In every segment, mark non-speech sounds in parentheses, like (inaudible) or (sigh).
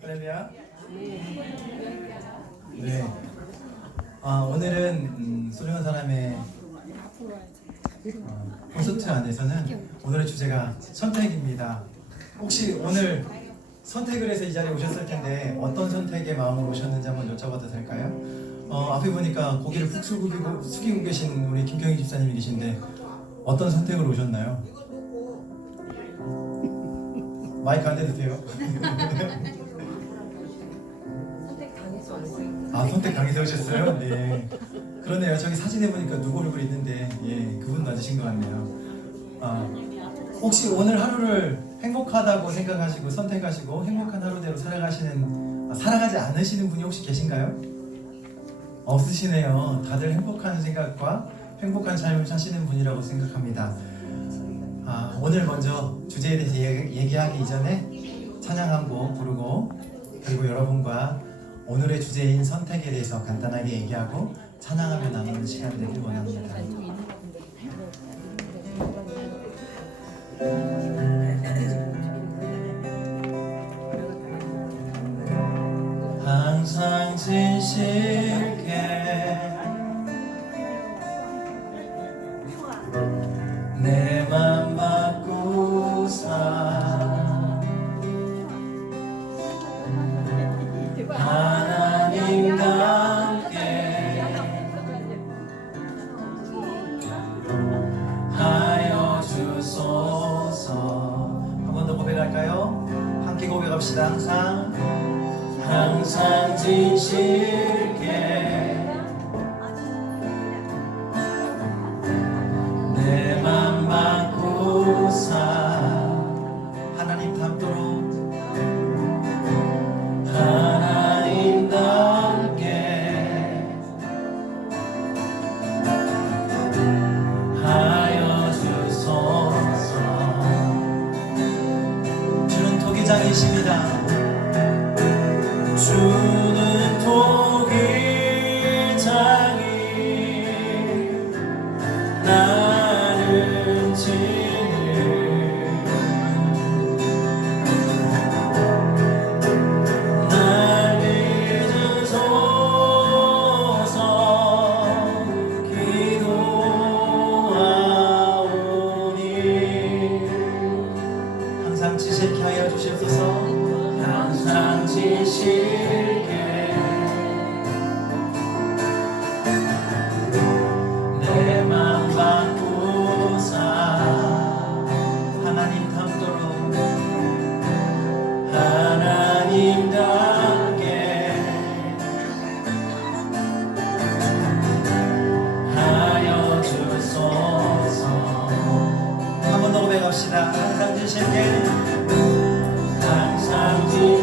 할렐루야. 네. 아, 오늘은 음, 소중한 사람의 어, 콘서트 안에서는 오늘의 주제가 선택입니다. 혹시 오늘 선택을 해서 이 자리에 오셨을 텐데 어떤 선택의 마음으로 오셨는지 한번 여쭤봐도 될까요? 어, 앞에 보니까 고개를 푹 숙이고, 숙이고 계신 우리 김경희 집사님이 계신데 어떤 선택으로 오셨나요? 마이크 안 대도 돼요? 아 선택 당해서 오셨어요? 네. 그러네요. 저기 사진에 보니까 누구 얼굴 있는데 예 그분 맞으신 것 같네요. 아 혹시 오늘 하루를 행복하다고 생각하시고 선택하시고 행복한 하루대로 살아가시는 아, 살아가지 않으시는 분이 혹시 계신가요? 없으시네요. 다들 행복한 생각과 행복한 삶을 사시는 분이라고 생각합니다. 아, 오늘 먼저 주제에 대해서 얘기- 얘기 하기 이전에 찬양 한 곡 부르고 그리고 여러분과 오늘의 주제인 선택에 대해서 간단하게 얘기하고 찬양하며 나누는 시간 되길 원합니다. 항상 진실 고백합시다 항상 항상 진실 고백합시다 항상 진실게 항상 진실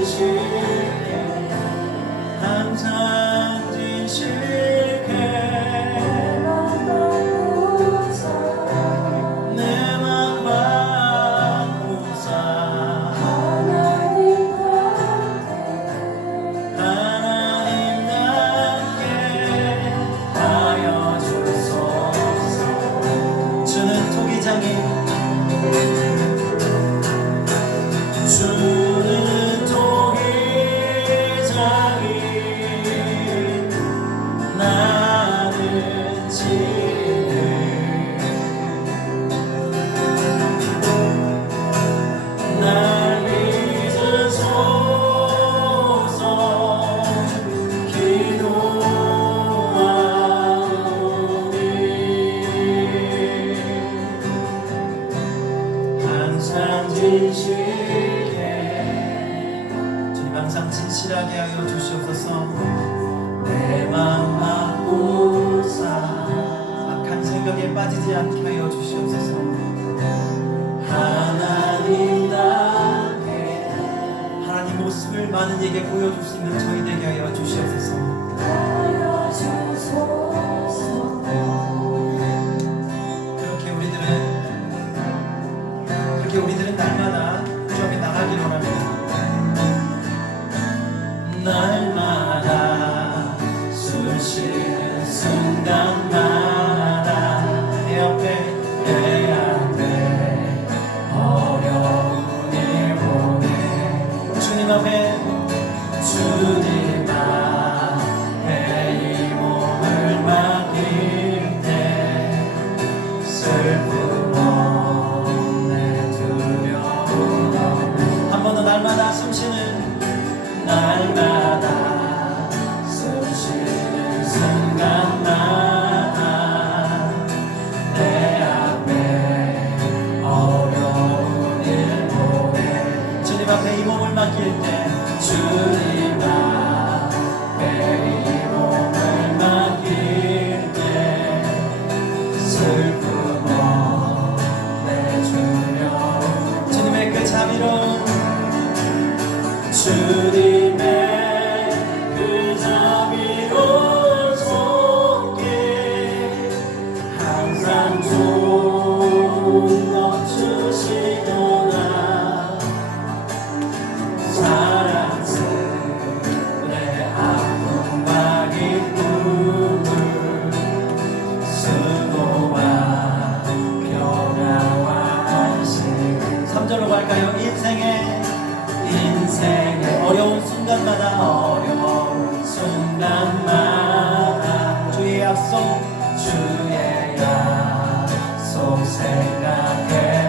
약속 주의 약속 생각해보네.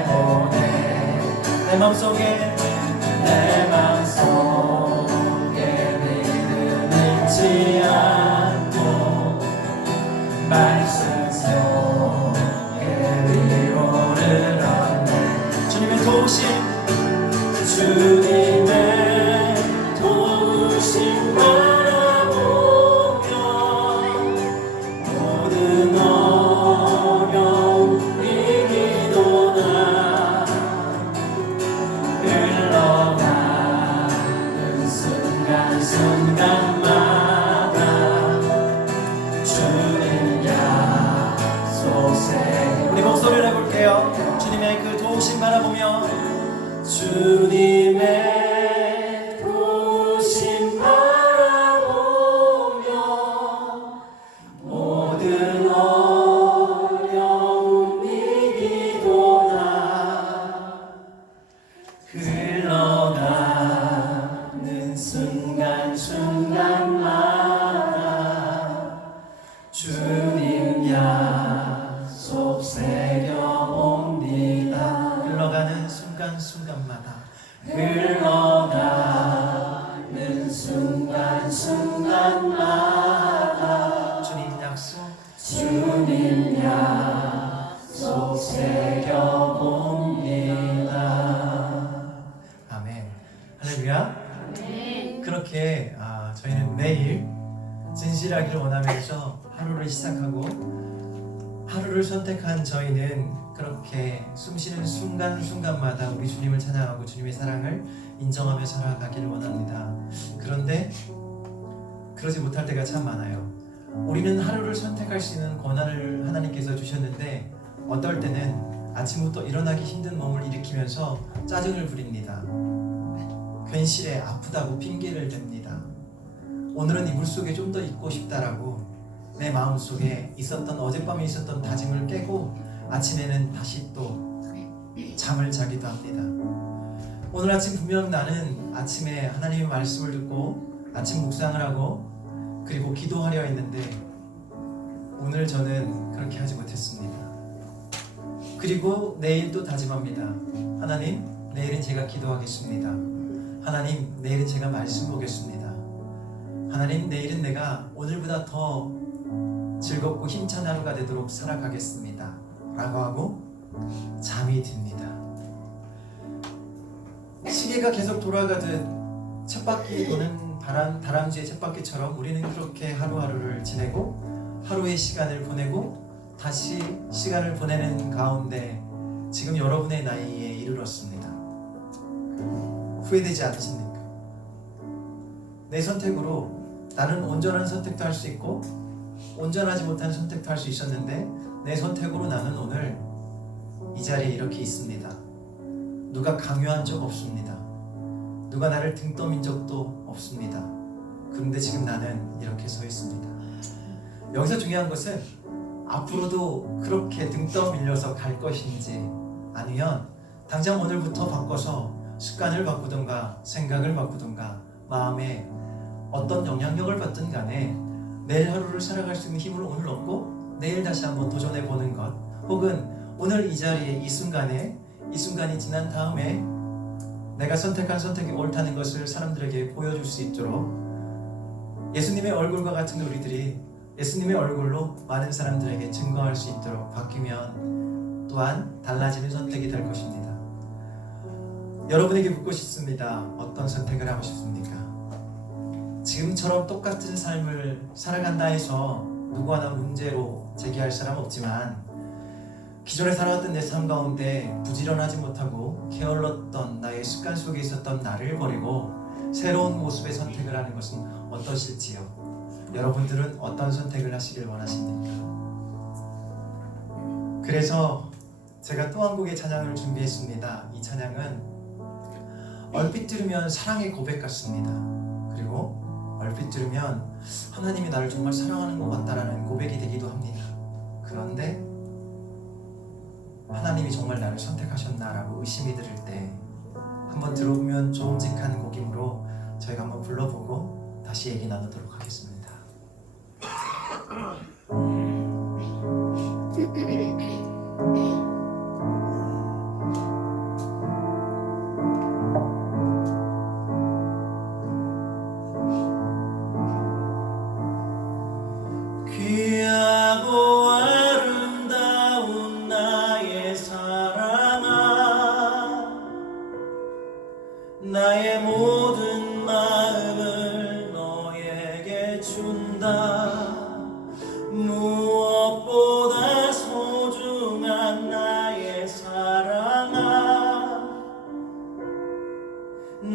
내 맘속에 우리 목소리를 해볼게요. 주님의 그 도우심 바라보며 주님의 새겨봅니다 아멘 할렐루야 그렇게 아, 저희는 매일 진실하기를 원하면서 하루를 시작하고 하루를 선택한 저희는 그렇게 숨쉬는 순간 순간마다 우리 주님을 찬양하고 주님의 사랑을 인정하며 살아가기를 원합니다. 그런데 그러지 못할 때가 참 많아요. 우리는 하루를 선택할 수 있는 권한을 하나님께서 주셨는데 어떨 때는 아침부터 일어나기 힘든 몸을 일으키면서 짜증을 부립니다. 괜시레 아프다고 핑계를 댑니다. 오늘은 이 물 속에 좀 더 있고 싶다라고 내 마음 속에 있었던 어젯밤에 있었던 다짐을 깨고 아침에는 다시 또 잠을 자기도 합니다. 오늘 아침 분명 나는 아침에 하나님의 말씀을 듣고 아침 묵상을 하고 그리고 기도하려 했는데 오늘 저는 그렇게 하지 못했습니다. 그리고 내일 또 다짐합니다. 하나님, 내일은 제가 기도하겠습니다. 하나님, 내일은 제가 말씀 보겠습니다. 하나님, 내일은 내가 오늘보다 더 즐겁고 힘찬 하루가 되도록 살아가겠습니다. 라고 하고 잠이 듭니다. 시계가 계속 돌아가듯 쳇바퀴 도는 바람, 다람쥐의 쳇바퀴처럼 우리는 그렇게 하루하루를 지내고 하루의 시간을 보내고 다시 시간을 보내는 가운데 지금 여러분의 나이에 이르렀습니다. 후회되지 않으십니까? 내 선택으로 나는 온전한 선택도 할 수 있고 온전하지 못한 선택도 할 수 있었는데 내 선택으로 나는 오늘 이 자리에 이렇게 있습니다. 누가 강요한 적 없습니다. 누가 나를 등 떠민 적도 없습니다. 그런데 지금 나는 이렇게 서 있습니다. 여기서 중요한 것은 앞으로도 그렇게 등 떠밀려서 갈 것인지 아니면 당장 오늘부터 바꿔서 습관을 바꾸던가 생각을 바꾸던가 마음에 어떤 영향력을 받든 간에 내일 하루를 살아갈 수 있는 힘을 오늘 얻고 내일 다시 한번 도전해 보는 것 혹은 오늘 이 자리에 이 순간에 이 순간이 지난 다음에 내가 선택한 선택이 옳다는 것을 사람들에게 보여줄 수 있도록 예수님의 얼굴과 같은 우리들이 예수님의 얼굴로 많은 사람들에게 증거할 수 있도록 바뀌면 또한 달라지는 선택이 될 것입니다. 여러분에게 묻고 싶습니다. 어떤 선택을 하고 싶습니까? 지금처럼 똑같은 삶을 살아간다 해서 누구 하나 문제로 제기할 사람 없지만 기존에 살아왔던 내 삶 가운데 부지런하지 못하고 게을렀던 나의 습관 속에 있었던 나를 버리고 새로운 모습의 선택을 하는 것은 어떠실지요? 여러분들은 어떤 선택을 하시길 원하십니까? 그래서 제가 또 한 곡의 찬양을 준비했습니다. 이 찬양은 얼핏 들으면 사랑의 고백 같습니다. 그리고 얼핏 들으면 하나님이 나를 정말 사랑하는 것 같다라는 고백이 되기도 합니다. 그런데 하나님이 정말 나를 선택하셨나라고 의심이 들을 때 한번 들어보면 좋음직한 곡이므로 저희가 한번 불러보고 다시 얘기 나누도록 하겠습니다.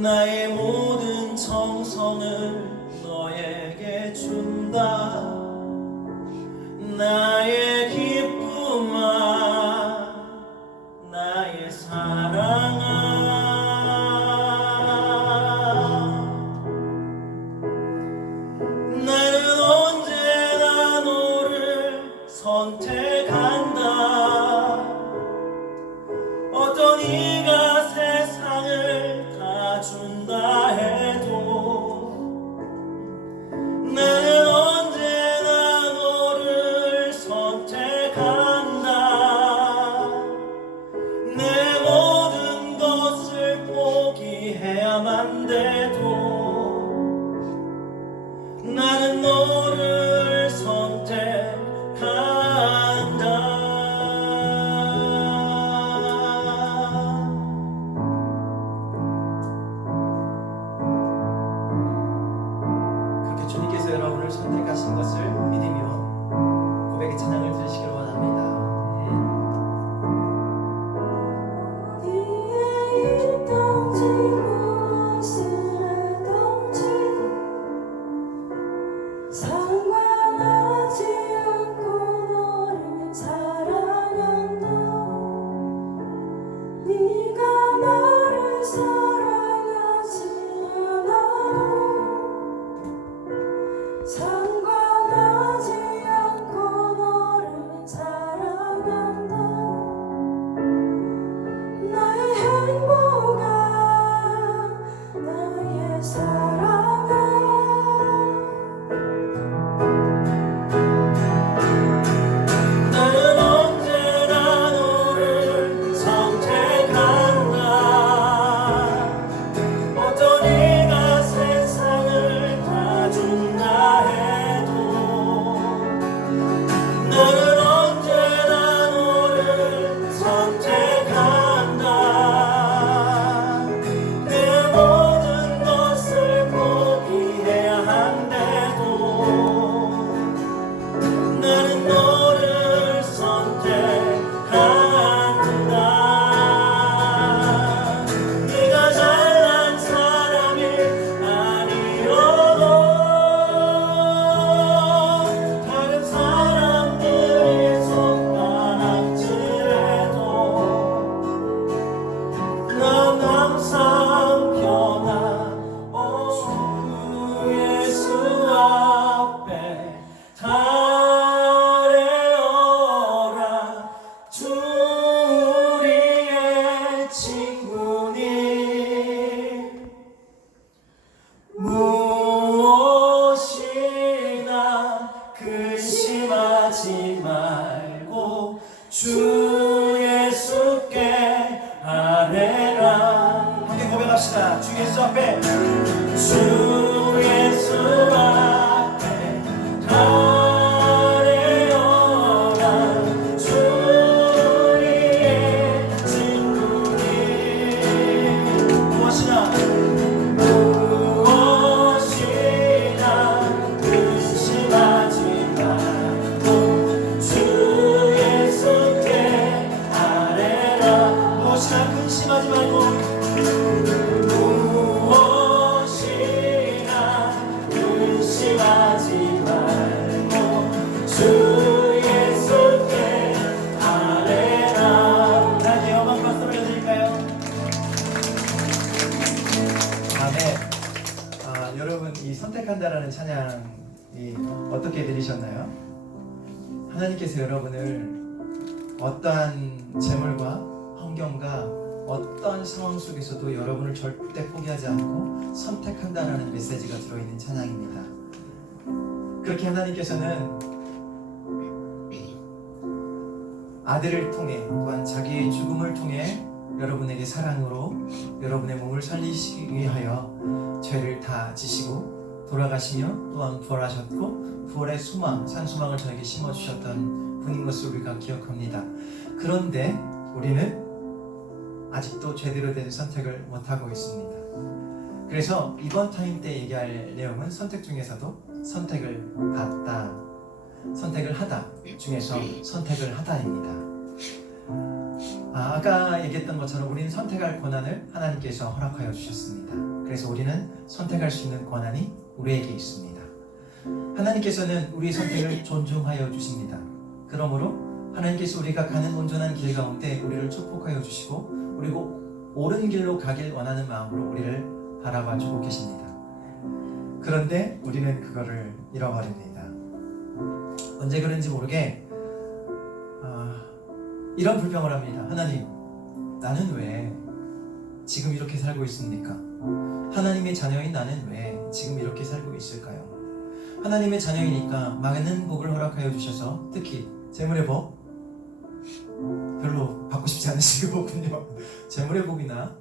나의 모든 정성을 돼도 찬양이 어떻게 들리셨나요? 하나님께서 여러분을 어떠한 재물과 환경과 어떠한 상황 속에서도 여러분을 절대 포기하지 않고 선택한다라는 메시지가 들어있는 찬양입니다. 그렇게 하나님께서는 아들을 통해 또한 자기의 죽음을 통해 여러분에게 사랑으로 여러분의 몸을 살리시기 위하여 죄를 다 지시고 돌아가시며 또한 부활하셨고 부활의 소망, 산소망을 저에게 심어주셨던 분인 것을 우리가 기억합니다. 그런데 우리는 아직도 제대로 된 선택을 못하고 있습니다. 그래서 이번 타임 때 얘기할 내용은 선택 중에서도 선택을 받다, 선택을 하다 중에서 선택을 하다입니다. 아, 아까 얘기했던 것처럼 우리는 선택할 권한을 하나님께서 허락하여 주셨습니다. 그래서 우리는 선택할 수 있는 권한이 우리에게 있습니다. 하나님께서는 우리의 선택을 (laughs) 존중하여 주십니다. 그러므로 하나님께서 우리가 가는 온전한 길 가운데 우리를 축복하여 주시고 그리고 옳은 길로 가길 원하는 마음으로 우리를 바라봐 주고 계십니다. 그런데 우리는 그거를 잃어버립니다. 언제 그런지 모르게 아, 이런 불평을 합니다. 하나님, 나는 왜 지금 이렇게 살고 있습니까? 하나님의 자녀인 나는 왜 지금 이렇게 살고 있을까요? 하나님의 자녀이니까 많은 복을 허락하여 주셔서 특히 재물의 복 별로 받고 싶지 않으신 거군요. 재물의 복이나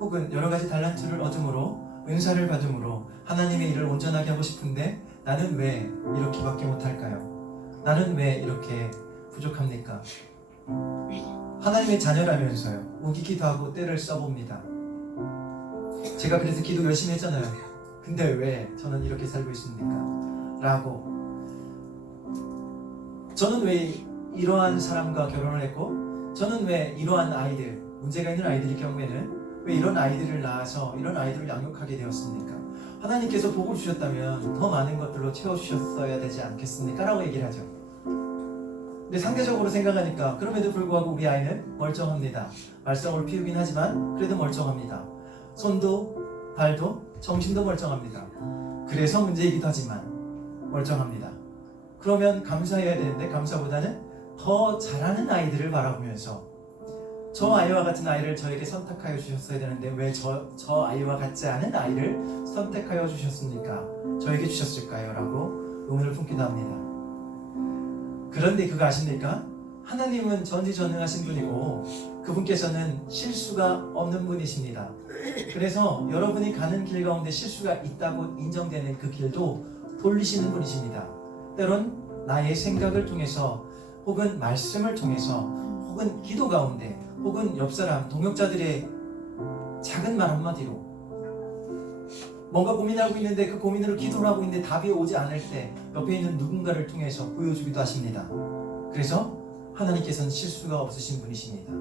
혹은 여러 가지 달란트를 얻음으로 은사를 받음으로 하나님의 일을 온전하게 하고 싶은데 나는 왜 이렇게밖에 못할까요? 나는 왜 이렇게 부족합니까? 하나님의 자녀라면서요. 우기기도 하고 때를 써봅니다. 제가 그래서 기도 열심히 했잖아요. 근데 왜 저는 이렇게 살고 있습니까? 라고. 저는 왜 이러한 사람과 결혼을 했고, 저는 왜 이러한 아이들, 문제가 있는 아이들의 경우에는 왜 이런 아이들을 낳아서 이런 아이들을 양육하게 되었습니까? 하나님께서 복을 주셨다면 더 많은 것들로 채워주셨어야 되지 않겠습니까? 라고 얘기를 하죠. 근데 상대적으로 생각하니까 그럼에도 불구하고 우리 아이는 멀쩡합니다. 말썽을 피우긴 하지만 그래도 멀쩡합니다. 손도 발도 정신도 멀쩡합니다. 그래서 문제이기도 하지만 멀쩡합니다. 그러면 감사해야 되는데 감사보다는 더 잘하는 아이들을 바라보면서 저 아이와 같은 아이를 저에게 선택하여 주셨어야 되는데 왜 저 저 아이와 같지 않은 아이를 선택하여 주셨습니까? 저에게 주셨을까요? 라고 의문을 품기도 합니다. 그런데 그거 아십니까? 하나님은 전지전능하신 분이고 그분께서는 실수가 없는 분이십니다. 그래서 여러분이 가는 길 가운데 실수가 있다고 인정되는 그 길도 돌리시는 분이십니다. 때론 나의 생각을 통해서 혹은 말씀을 통해서 혹은 기도 가운데 혹은 옆 사람 동역자들의 작은 말 한마디로 뭔가 고민하고 있는데 그 고민으로 기도를 하고 있는데 답이 오지 않을 때 옆에 있는 누군가를 통해서 보여주기도 하십니다. 그래서 하나님께서는 실수가 없으신 분이십니다.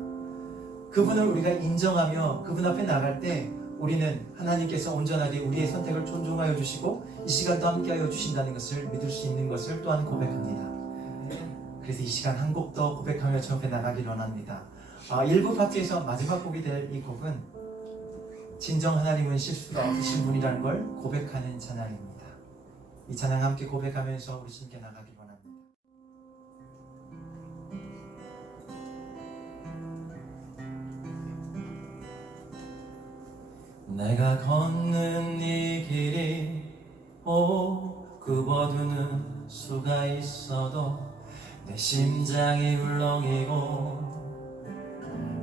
그분을 우리가 인정하며 그분 앞에 나갈 때 우리는 하나님께서 온전하게 우리의 선택을 존중하여 주시고 이 시간도 함께하여 주신다는 것을 믿을 수 있는 것을 또한 고백합니다. 그래서 이 시간 한 곡 더 고백하며 저 앞에 나가길 원합니다. 아, 1부 파트에서 마지막 곡이 될 이 곡은 진정 하나님은 실수가 없으신 분이라는 걸 고백하는 찬양입니다. 이 찬양 함께 고백하면서 우리 주님께 나가길 원합니다. 내가 걷는 이 길이 오 굽어두는 수가 있어도 내 심장이 울렁이고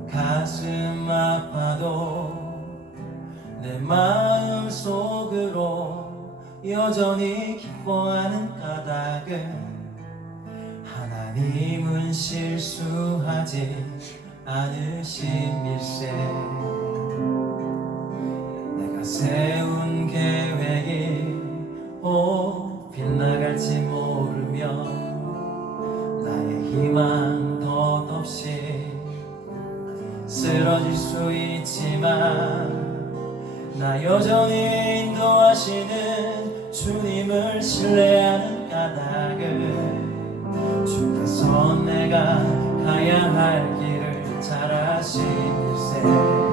가슴 아파도 내 마음 속으로 여전히 기뻐하는 까닭은 하나님은 실수하지 않으신 일세. 세운 계획이 오 빗나갈지 모르며 나의 희망 덧없이 쓰러질 수 있지만 나 여전히 인도하시는 주님을 신뢰하는 까닭을 주께서 내가 가야 할 길을 잘 아시세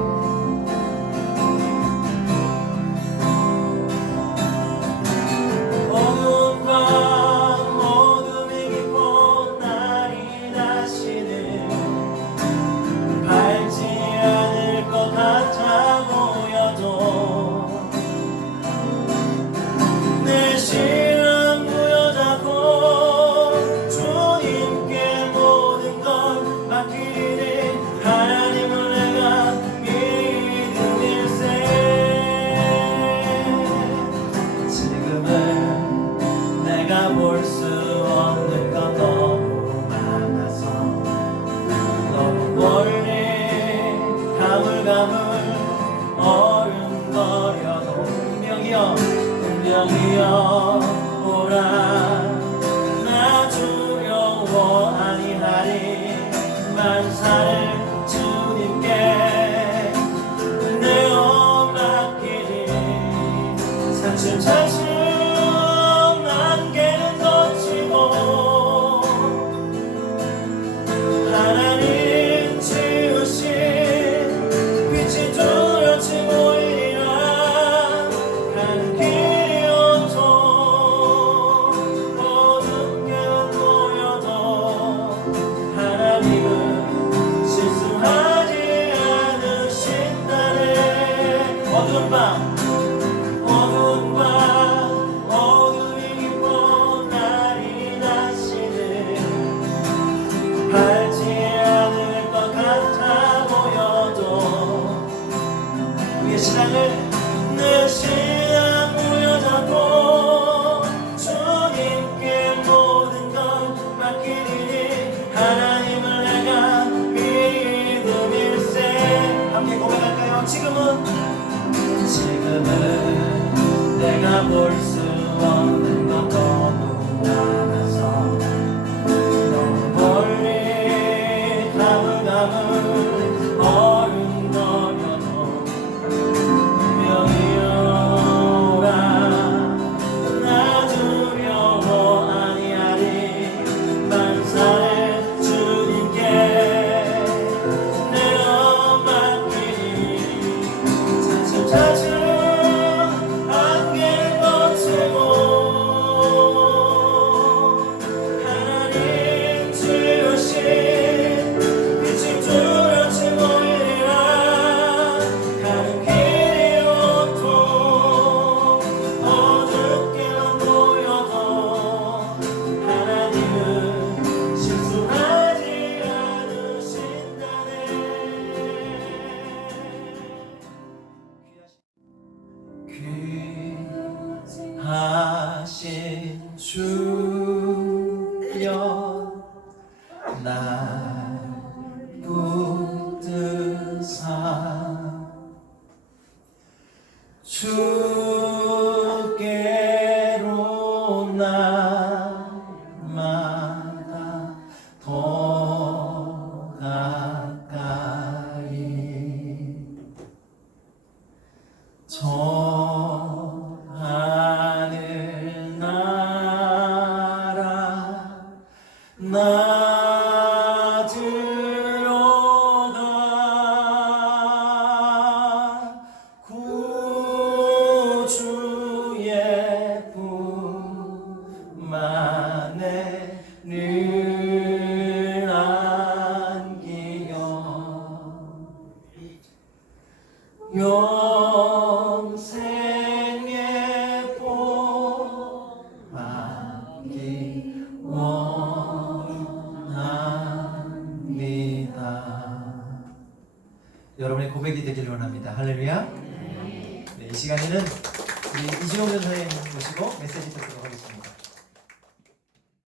지금은 내가 볼 수 없는 것 너무 많아서 Não.